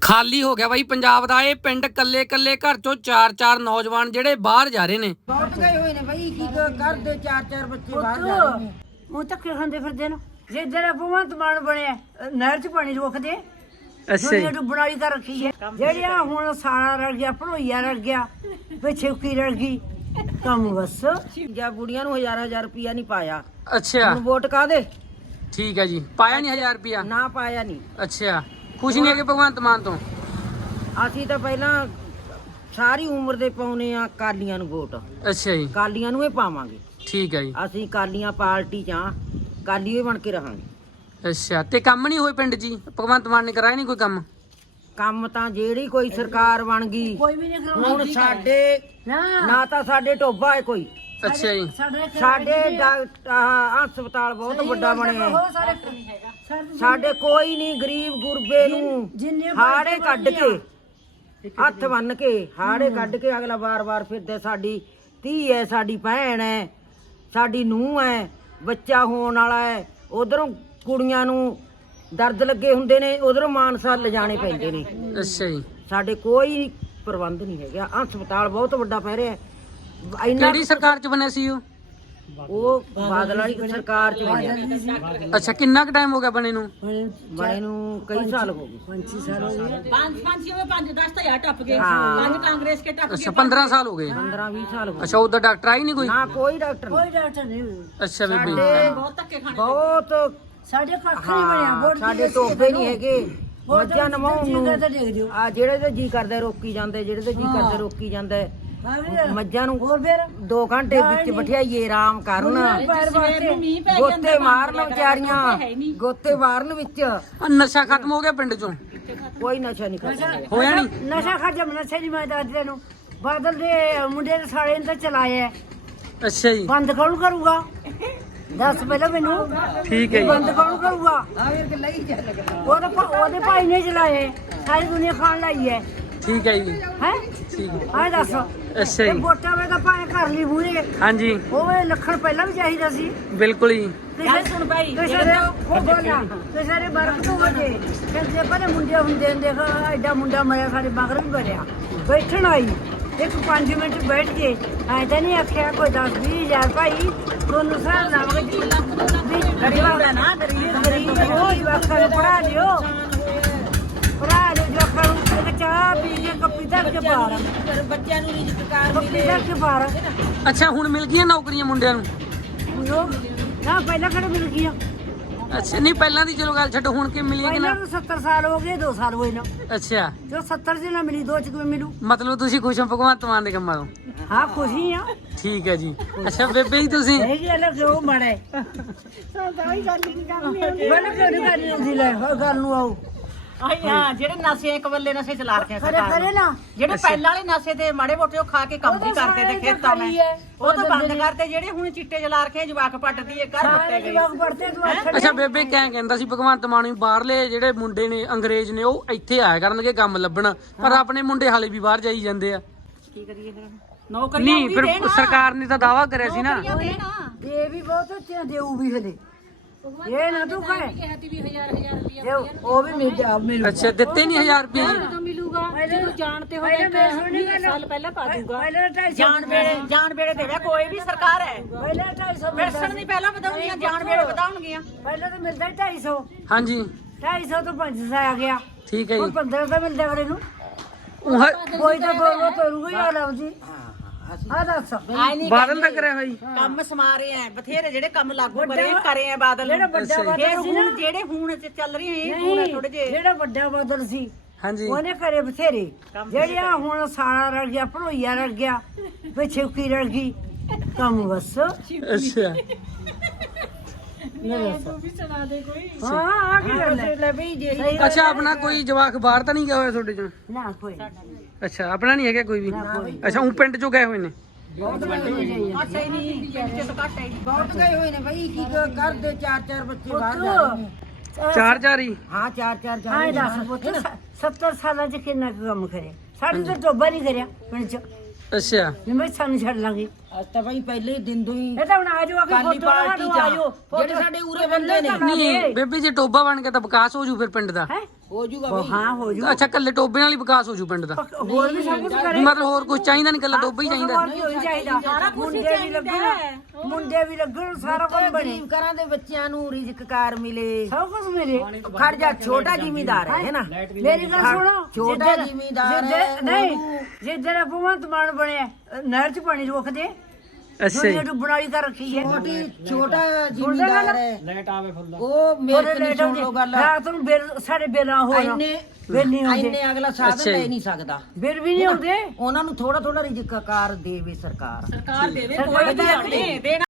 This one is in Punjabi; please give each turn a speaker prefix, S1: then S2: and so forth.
S1: ਖਾਲੀ ਹੋ ਗਿਆ ਬਾਈ ਪੰਜਾਬ ਦਾ ਇਹ ਪਿੰਡ, ਕੱਲੇ ਕੱਲੇ ਘਰ ਚੋਂ 4-4 ਨੌਜਵਾਨ ਜਿਹੜੇ ਬਾਹਰ ਜਾ ਰਹੇ ਨੇ।
S2: ਬਹੁਤ ਗਏ ਹੋਏ ਨੇ ਬਾਈ, ਕੀ ਕਰਦੇ 4-4 ਬੱਚੇ ਬਾਹਰ ਜਾ ਰਹੇ ਨੇ।
S3: ਉਹ ਧੱਕੇ ਖਾਂਦੇ ਫਿਰਦੇ ਨੇ। ਜੇ ਇਧਰ ਭਗਵੰਤ ਮਾਨ ਬਣਿਆ ਨਹਿਰ 'ਚ ਪਾਣੀ ਰੋਕਦੇ।
S1: ਅੱਛਾ ਜੀ,
S3: ਡੁੱਬਣ ਵਾਲੀ ਕਰ ਰੱਖੀ ਹੈ। ਜਿਹੜਿਆ ਹੁਣ ਸਾਲਾ ਰਲ ਗਿਆ, ਭੜੋਈਆ ਰਲ ਗਿਆ, ਪਿਛੇਕੀ ਰਲ ਗਈ, ਕੰਮ ਬਸ।
S2: ਜਾਂ ਬੁੜੀਆਂ ਨੂੰ ਹਜ਼ਾਰ ਰੁਪਿਆ ਨਹੀਂ ਪਾਇਆ।
S1: ਅੱਛਾ
S2: ਹੁਣ ਵੋਟ ਕਾਦੇ?
S1: ਠੀਕ ਹੈ ਜੀ, ਪਾਇਆ ਨਹੀਂ 1000 ਰੁਪਿਆ?
S2: ਨਾ ਪਾਇਆ ਨਹੀਂ।
S1: ਅੱਛਾ, ਖੁਸ਼ ਨਹੀਂ ਹੈਗੇ ਭਗਵੰਤ ਮਾਨ ਤੋਂ?
S2: ਅਸੀਂ ਤਾਂ ਪਹਿਲਾਂ ਸਾਰੀ ਉਮਰ ਦੇ ਪਾਉਨੇ ਆ ਕਾਲੀਆਂ ਨੂੰ ਵੋਟ।
S1: ਅੱਛਾ ਜੀ,
S2: ਕਾਲੀਆਂ ਨੂੰ ਹੀ ਪਾਵਾਂਗੇ।
S1: ਠੀਕ ਹੈ ਜੀ।
S2: ਅਸੀਂ ਕਾਲੀਆਂ ਪਾਰਟੀ 'ਚ ਆ, ਕਾਲੀ ਹੀ ਬਣ ਕੇ ਰਹਾਂਗੇ।
S1: ਅੱਛਾ, ਤੇ ਕੰਮ ਨਹੀਂ ਹੋਏ ਪਿੰਡ 'ਚ ਜੀ? ਭਗਵੰਤ ਮਾਨ ਨੇ ਕਰਾਇਆ ਨਹੀਂ ਕੋਈ ਕੰਮ?
S2: ਕੰਮ ਤਾਂ ਜਿਹੜੀ ਕੋਈ ਸਰਕਾਰ ਬਣ ਗਈ,
S3: ਕੋਈ ਵੀ ਨਹੀਂ ਕਰਾਉਣਾ।
S2: ਹੁਣ ਸਾਡੇ ਨਾ ਤਾਂ ਸਾਡੇ ਟੋਬਾ ਹੈ ਕੋਈ।
S1: ਅੱਛਾ ਜੀ,
S2: ਸਾਡੇ ਹਸਪਤਾਲ ਬਹੁਤ ਵੱਡਾ ਬਣਿਆ ਹੈ। ਸਾਡੇ ਕੋਈ ਨਹੀਂ, ਗਰੀਬ ਗੁਰਬੇ ਨੂੰ ਹਾੜੇ ਕੱਢ ਕੇ, ਹੱਥ ਬੰਨ ਕੇ ਹਾੜੇ ਕੱਢ ਕੇ ਅਗਲਾ ਵਾਰ ਫਿਰਦੇ। ਸਾਡੀ ਧੀ ਹੈ, ਸਾਡੀ ਭੈਣ ਹੈ, ਸਾਡੀ ਨੂੰਹ ਹੈ, ਬੱਚਾ ਹੋਣ ਵਾਲਾ ਹੈ। ਉਧਰੋਂ ਕੁੜੀਆਂ ਨੂੰ ਦਰਦ ਲੱਗੇ ਹੁੰਦੇ ਨੇ, ਉਧਰੋਂ ਮਾਨਸਾ ਲਿਜਾਣੇ ਪੈਂਦੇ ਨੇ।
S1: ਅੱਛਾ ਜੀ,
S2: ਸਾਡੇ ਕੋਈ ਪ੍ਰਬੰਧ ਨਹੀਂ ਹੈਗਾ। ਹਸਪਤਾਲ ਬਹੁਤ ਵੱਡਾ ਪੈ ਰਿਹਾ।
S1: ਕਿਹੜੀ ਸਰਕਾਰ 'ਚ ਬਣਿਆ ਸੀ ਉਹ?
S2: ਉਹ ਬਾਦਲ ਵਾਲੀ ਸਰਕਾਰ 'ਚ ਬਣਿਆ।
S1: ਅੱਛਾ, ਕਿੰਨਾ ਕੁ ਟਾਈਮ ਹੋ ਗਿਆ ਬਣੇ ਨੂੰ?
S2: ਬਣੇ ਨੂੰ ਕਈ ਸਾਲ ਹੋ ਗਏ।
S3: 5 ਸਾਲ ਹੋ ਗਏ।
S2: 5-10 ਤਾਂ ਯਾਰ ਟੱਪ ਗਏ।
S3: 5 ਕਾਂਗਰਸ ਕੇ ਟੱਪ।
S1: ਅੱਛਾ, 15 ਸਾਲ ਹੋ ਗਏ।
S2: 15-20 ਸਾਲ ਹੋ ਗਏ।
S1: ਅੱਛਾ, ਉਧਰ ਡਾਕਟਰ ਆਈ ਨਹੀਂ ਕੋਈ?
S2: ਨਾ ਕੋਈ ਡਾਕਟਰ
S3: ਕੋਈ
S2: ਨਹੀਂ।
S3: ਡਾਕਟਰ ਨਹੀਂ।
S1: ਅੱਛਾ ਬੀਬੀ,
S2: ਬਹੁਤ
S3: ਸਾਡੇ ਕੱਖ ਨਹੀਂ ਬਣਿਆ। ਵੋਟ
S2: ਸਾਡੇ ਟੋਬੇ ਨਹੀਂ ਹੈਗੇ। ਮੱਝਾਂ ਨਮਾਉਣ
S3: ਜੀ
S2: ਨੂੰ
S3: ਕਰਦਾ ਦੇਖ ਦਿਓ।
S2: ਆ ਜਿਹੜੇ ਤੇ ਜੀ ਕਰਦੇ ਰੋਕੀ ਜਾਂਦੇ, ਜਿਹੜੇ ਤੇ ਜੀ ਕਰਦੇ ਰੋਕੀ ਜਾਂਦੇ। ਮੱਝਾਂ ਨੂੰ
S3: ਹੋਰ ਫਿਰ
S2: 2 ਘੰਟੇ ਵਿੱਚ ਬਿਠਾਈਏ ਆਰਾਮ ਕਰਨ,
S3: ਬਾਰ
S2: ਗੋਤੇ ਮਾਰਨ ਵਿਚਾਰੀਆਂ, ਗੋਤੇ ਮਾਰਨ ਵਿੱਚ।
S1: ਆਹ ਨਸ਼ਾ ਖਤਮ ਹੋ ਗਿਆ ਪਿੰਡ 'ਚੋਂ?
S2: ਕੋਈ ਨਸ਼ਾ ਨਹੀਂ ਕਰਦਾ।
S1: ਹੋਇਆ ਨਹੀਂ?
S3: ਨਸ਼ਾ ਖਤਮ, ਨਸ਼ੇ ਦੀ ਮੈਂ ਦੱਸਦੇ ਨੂੰ। ਬਾਦਲ ਦੇ ਮੁੰਡੇ ਦੇ ਸਾਲੇ ਨੇ ਤਾਂ ਚਲਾਇਆ।
S1: ਅੱਛਾ ਜੀ,
S3: ਬੰਦ ਕੌਣ ਕਰੂਗਾ? ਦੱਸ ਪਹਿਲਾਂ ਮੈਨੂੰ।
S1: ਠੀਕ ਹੈ ਜੀ।
S3: ਬੰਦ ਕੌਣ ਕਰੂਗਾ? ਉਹਦੇ ਭਾਈ ਨੇ ਚਲਾਏ। ਸਾਰੀ ਦੁਨੀਆ ਖਾਣ ਲਾਈ ਹੈ।
S1: ਠੀਕ ਹੈ ਜੀ,
S3: ਹੈ
S1: ਠੀਕ ਹੈ।
S3: ਆਹ ਦੱਸ।
S1: ਅੱਛਾ
S3: ਇਹ
S1: ਜੀ,
S3: ਵੋਟਾਂ ਵੇ ਤਾਂ ਭਾਵੇਂ ਕਰ ਲਈ ਮੂਹਰੇ।
S1: ਹਾਂਜੀ
S3: ਉਹ ਲੱਖਣ ਪਹਿਲਾਂ ਵੀ ਚਾਹੀਦਾ ਸੀ।
S1: ਬਿਲਕੁਲ ਜੀ।
S3: ਸੁਣ ਭਾਈ, ਕਿਸੇ ਦੇ ਉਹ ਬੋਲਾ ਕਿਸੇ ਦੇ ਬਰਕ ਤੋਂ ਵਜੇ ਫਿਰ ਜੇ ਪਰ ਮੁੰਡੇ ਹੁੰਦੇ ਨੇ। ਦੇਖ ਐਡਾ ਮੁੰਡਾ ਮਰਿਆ, ਸਾਡੇ ਮਗਰ ਵੀ ਬੜਿਆ। ਬੈਠਣ ਆਈ ਇੱਕ 5 ਮਿੰਟ ਬੈਠ ਕੇ ਐ ਤਾਂ ਨਹੀਂ ਆਖਿਆ ਕੋਈ 10-20 ਹਜ਼ਾਰ ਭਾਈ ਤੁਹਾਨੂੰ ਸਾਰ ਲਾਵਾਂਗੇ। ਗਰੀਬ ਨਾ ਗਰੀਬ ਉਹ ਵਾਖਾਂ ਨੂੰ ਪੜਾ ਲਿਓ, ਪੜਾ ਲਿਓ ਜਵਾਕਾਂ ਨੂੰ। ਇੱਕ ਚਾਹ ਪੀ ਕੇ ਕੱਪੀ ਧਰ ਕੇ ਬਾਹਰ, ਬੱਚਿਆਂ ਨੂੰ ਰਿਜ਼ਕਾਰ ਮਿਲੇ, ਧਰ ਕੇ ਬਾਹਰ।
S1: ਅੱਛਾ, ਹੁਣ ਮਿਲ ਗਈਆਂ ਨੌਕਰੀਆਂ ਮੁੰਡਿਆਂ ਨੂੰ?
S3: ਨਾ ਪਹਿਲਾਂ ਕਿਹੜੇ ਮਿਲ ਗਈਆਂ?
S1: ਅੱਛਾ, ਨਹੀਂ ਪਹਿਲਾਂ ਦੀ ਚਲੋ ਗੱਲ ਛੱਡੋ, ਹੁਣ ਕਿ ਮਿਲੀਆਂ ਕਿ
S3: ਪਹਿਲਾਂ
S1: ਨਾ?
S3: ਨੂੰ 70 ਸਾਲ ਹੋ ਗਏ, 2 ਸਾਲ ਹੋਏ ਨਾ।
S1: ਅੱਛਾ,
S3: ਜੋ 70 ਚ ਨਾ ਮਿਲੀ, 2 ਚ ਕਿਵੇਂ ਮਿਲੂ?
S1: ਮਤਲਬ ਤੁਸੀਂ ਖੁਸ਼ ਹੋ ਭਗਵੰਤ ਮਾਨ ਦੇ ਕੰਮਾਂ ਤੋਂ?
S3: ਹਾਂ ਖੁਸ਼ੀ ਆ।
S1: ਠੀਕ ਹੈ ਜੀ। ਅੱਛਾ ਬੇਬੇ ਜੀ, ਤੁਸੀਂ?
S3: ਇਹ ਜੀ ਅਲੱਗ ਉਹ ਮੜੇ ਸਾਡਾ ਹੀ ਗੱਲ ਕੀ ਕਰਨੀ ਹੁੰਦੀ। ਮੈਨੂੰ ਕਿਉਂ ਨਹੀਂ ਕਰਨੀ ਹੁੰਦੀ? ਲੈ ਉਹ ਗੱਲ ਨੂੰ ਆਓ।
S4: ਹਾਂ, ਜਿਹੜੇ ਨਸ਼ੇ ਕਬੱਲੇ ਨਸ਼ੇ ਚਲਾ ਰੱਖੇ
S3: ਖਰੇ ਖਰੇ ਨਾ।
S4: ਜਿਹੜੇ ਪਹਿਲਾਂ ਵਾਲੇ ਨਸ਼ੇ ਤੇ ਮਾੜੇ ਮੋਟੇ ਉਹ ਖਾ ਕੇ ਕੰਮ ਵੀ ਕਰਦੇ ਤੇ ਖੇਤਾਂ ਮੈਂ ਉਹ ਤਾਂ ਬੰਦ ਕਰਤੇ। ਜਿਹੜੇ ਹੁਣ ਚਿੱਟੇ ਜਲਾ ਰੱਖੇ ਜਵਾਕ ਪੱਟਦੀ ਏ, ਘਰ ਪੱਟੇ ਗਏ।
S3: ਜਵਾਕ ਪੜਤੇ ਤੂੰ
S1: ਅੱਛਾ ਬੇਬੇ, ਕਿਆ ਕਹਿੰਦਾ ਸੀ ਭਗਵੰਤ ਮਾਨ ਵੀ ਬਾਹਰਲੇ ਜਿਹੜੇ ਮੁੰਡੇ ਨੇ ਅੰਗਰੇਜ਼ ਨੇ ਉਹ ਇੱਥੇ ਆਇਆ ਕਰਨਗੇ ਕੰਮ ਲੱਭਣ, ਪਰ ਆਪਣੇ ਮੁੰਡੇ ਹਾਲੇ ਵੀ ਬਾਹਰ ਜਾਈ ਜਾਂਦੇ ਆ।
S4: ਕੀ ਕਰੀਏ ਫਿਰ? ਨੌਕਰੀਆਂ
S1: ਨਹੀਂ, ਫਿਰ ਸਰਕਾਰ ਨੇ ਤਾਂ ਦਾਵਾ ਕਰਿਆ ਸੀ ਨਾ।
S3: ਦੇ ਵੀ ਬਹੁਤ ਅੱਛੇ ਦੇਊ ਵੀ ਹਲੇ। ਇਹ ਨਾ ਤੂੰ ਕਹੇ ਉਹ ਵੀ ਮਿਲ
S1: ਅੱਛਾ, ਦਿੱਤੇ ਨਹੀਂ 1000 ਰੁਪਏ ਜੀ?
S4: ਮਿਲੂਗਾ ਜਦੋਂ ਜਾਣਤੇ ਹੋਏ ਸਾਲ ਪਹਿਲਾਂ ਪਾ ਦੂਗਾ।
S3: ਪਹਿਲਾਂ 250
S4: ਜਾਣ ਵੇਲੇ ਦੇਵੇ ਕੋਈ ਵੀ ਸਰਕਾਰ ਹੈ।
S3: ਪਹਿਲਾਂ 250
S4: ਪੈਨਸ਼ਨ ਨਹੀਂ ਪਹਿਲਾਂ ਵਧਾਉਣੀਆਂ, ਜਾਣ ਵੇਲੇ ਵਧਾਉਣਗੀਆਂ।
S3: ਪਹਿਲਾਂ ਤਾਂ ਮਿਲਦਾ 250।
S1: ਹਾਂਜੀ,
S3: 250 ਤੋਂ 500 ਆ ਗਿਆ।
S1: ਠੀਕ ਹੈ
S3: ਹੁਣ
S1: ਜੀ।
S3: 15 ਤਾਂ ਮਿਲਦਾ ਅਗਲੇ ਨੂੰ।
S1: ਉਹ
S3: ਕੋਈ ਤਾਂ ਬੋਲੋ ਤੋਰੂਗਾ ਹੀ ਆ ਲਓ ਜੀ। ਆ ਦੱਸ।
S4: ਆਈ ਨਹੀਂ
S1: ਬਾਦਲ ਦਾ ਕਰਿਆ ਹੋਇਆ ਜੀ?
S4: ਕੰਮ ਸਮਾਰੇ ਆ ਬਥੇਰੇ, ਜਿਹੜੇ ਕੰਮ ਲਾਗੂ ਕਰੇ ਆ ਬਾਦਲ।
S3: ਜਿਹੜਾ ਵੱਡਾ ਬਾਦਲ ਸੀ ਨਾ,
S4: ਜਿਹੜੇ ਹੁਣ ਚੱਲ ਰਹੇ ਆ ਹੁਣ ਥੋੜੇ ਜਿਹੇ।
S3: ਜਿਹੜਾ ਵੱਡਾ ਬਾਦਲ ਸੀ
S1: ਹਾਂਜੀ,
S3: ਉਹਨੇ ਕਰੇ ਬਥੇਰੇ। ਜਿਹੜਿਆ ਹੁਣ ਸਾਲਾ ਰਲ ਗਿਆ, ਭੜੋਈਆ ਰਲ ਗਿਆ, ਪਿਛੇਕੀ ਰਲ ਗਈ, ਕੰਮ ਬਸ।
S1: ਅੱਛਾ
S3: ਹਾਂ ਆ ਕੀ ਗੱਲ ਹੈ? ਲੈ ਬਈ ਜੇ
S1: ਅੱਛਾ, ਆਪਣਾ ਕੋਈ ਜਵਾਕ ਬਾਹਰ ਤਾਂ ਨਹੀਂ ਗਿਆ ਹੋਇਆ ਤੁਹਾਡੇ ਚੋਂ?
S3: ਨਾ ਕੋਈ
S1: ਅੱਛਾ, ਆਪਣਾ ਨਹੀਂ ਹੈਗਾ ਕੋਈ ਵੀ? ਅੱਛਾ, ਉਹ ਪਿੰਡ ਚੋਂ ਗਏ ਹੋਏ ਨੇ?
S4: ਅੱਛਾ ਹੀ ਨਹੀਂ ਪਿੰਡ ਤੋਂ ਘੱਟ ਹੈ।
S2: ਬਹੁਤ ਗਏ ਹੋਏ ਨੇ ਬਾਈ, ਕੀ ਕਰਦੇ 4-4 ਬੱਚੇ ਬਾਹਰ ਜਾ ਰਹੇ ਨੇ।
S1: 4-4 ਹੀ?
S2: ਹਾਂ 4-4 ਜਾ
S3: ਹਾਂ
S2: ਰਹੇ ਨੇ।
S3: ਦੱਸ ਪੁੱਤ 70 ਸਾਲਾਂ ਚ ਕਿੰਨਾ ਕੁ ਕੰਮ ਕਰਿਆ? ਸਾਡੀ ਤਾਂ ਟੋਬਾ ਨਹੀਂ ਕਰਿਆ ਪਿੰਡ ਚ।
S1: ਅੱਛਾ,
S3: ਜਿਵੇਂ ਸਾਨੂੰ ਛੱਡ ਲਾਂਗੇ।
S2: ਅੱਜ ਤਾਂ ਬਾਈ ਪਹਿਲੇ ਦਿਨ ਤੋਂ ਹੀ
S3: ਇਹ ਤਾਂ ਹੁਣ ਆ ਜਾਓ,
S2: ਕਾਲੀ
S3: ਫੋਟੋ
S2: ਪਾਰਟੀ
S3: ਆ ਜਾਓ।
S2: ਚ ਜਿਹੜੇ ਸਾਡੇ ਉਰੇ ਬੰਦੇ ਨੇ।
S1: ਨਹੀਂ ਬੇਬੇ, ਜੇ ਟੋਬਾ ਬਣ ਗਿਆ ਤਾਂ ਵਿਕਾਸ ਹੋ ਜੂ ਫਿਰ ਪਿੰਡ ਦਾ?
S3: ਹੈ
S2: ਹੋ ਜੂਗਾ
S3: ਹਾਂ ਹੋ ਜੂ
S1: ਅੱਛਾ ਕੱਲੇ ਟੋਬੇ ਨਾਲ ਹੀ ਵਿਕਾਸ ਹੋ ਜੂ ਪਿੰਡ ਦਾ
S3: ਹੋਰ ਵੀ ਸਭ ਕੁਝ ਕਰੇ
S1: ਮਤਲਬ ਹੋਰ ਕੁਝ ਚਾਹੀਦਾ ਨਹੀਂ ਕੱਲਾ ਟੋਬਾ ਹੀ ਚਾਹੀਦਾ
S3: ਹੋਰ ਕੀ ਹੋਈ ਚਾਹੀਦਾ ਮੁੰਡੇ ਵੀ ਲੱਗਣ ਸਾਰਾ ਕੁਝ ਬਣੇ
S2: ਗਰੀਬ ਘਰਾਂ ਦੇ ਬੱਚਿਆਂ ਨੂੰ ਰਿਜ਼ਕਕਾਰ ਮਿਲੇ
S3: ਸਭ ਕੁਝ ਮੇਰੇ
S2: ਖੜ ਜਾ ਛੋਟਾ ਜ਼ਿਮੀਂਦਾਰ ਹੈ ਨਾ
S3: ਮੇਰੀ ਗੱਲ ਸੁਣੋ
S2: ਛੋਟਾ ਜ਼ਿਮੀਂਦਾਰ ਹੈ
S3: ਨਹੀਂ ਜਿੱਦਣ ਭਗਵੰਤ ਮਾਨ ਬਣਿਆ ਨਹਿਰ ਚ ਪਾਣੀ ਰੋਕ ਦੇ
S1: ਅੱਛਾ
S3: ਦੁਨੀਆ ਡੁੱਬਣ ਵਾਲੀ ਕਰ ਰੱਖੀ ਹੈ
S2: ਛੋਟਾ ਜ਼ਿਮੀਂਦਾਰ ਹੈ
S1: ਲਾਈਟ ਆਵੇ ਫੁੱਲ
S2: ਉਹ ਮੇਰੇ ਤੇ ਸੁਣ ਲੋ ਗੱਲ
S3: ਰਾਤ ਨੂੰ ਬਿੱਲ ਸਾਡੇ ਬਿੱਲਾਂ ਹੋ
S2: ਇੰਨੇ
S3: ਬਿੱਲ ਨਹੀਂ ਆਉਂਦੇ
S2: ਇੰਨੇ ਅਗਲਾ ਸਾਧਨ ਲੈ ਨਹੀਂ ਸਕਦਾ
S3: ਬਿੱਲ ਵੀ ਨਹੀਂ ਆਉਂਦੇ
S2: ਉਹਨਾਂ ਨੂੰ ਥੋੜਾ ਥੋੜਾ ਰਿਜ਼ਕਕਾਰ ਦੇਵੇ ਸਰਕਾਰ
S4: ਸਰਕਾਰ ਦੇਵੇ ਕੋਈ ਦੇਣਾ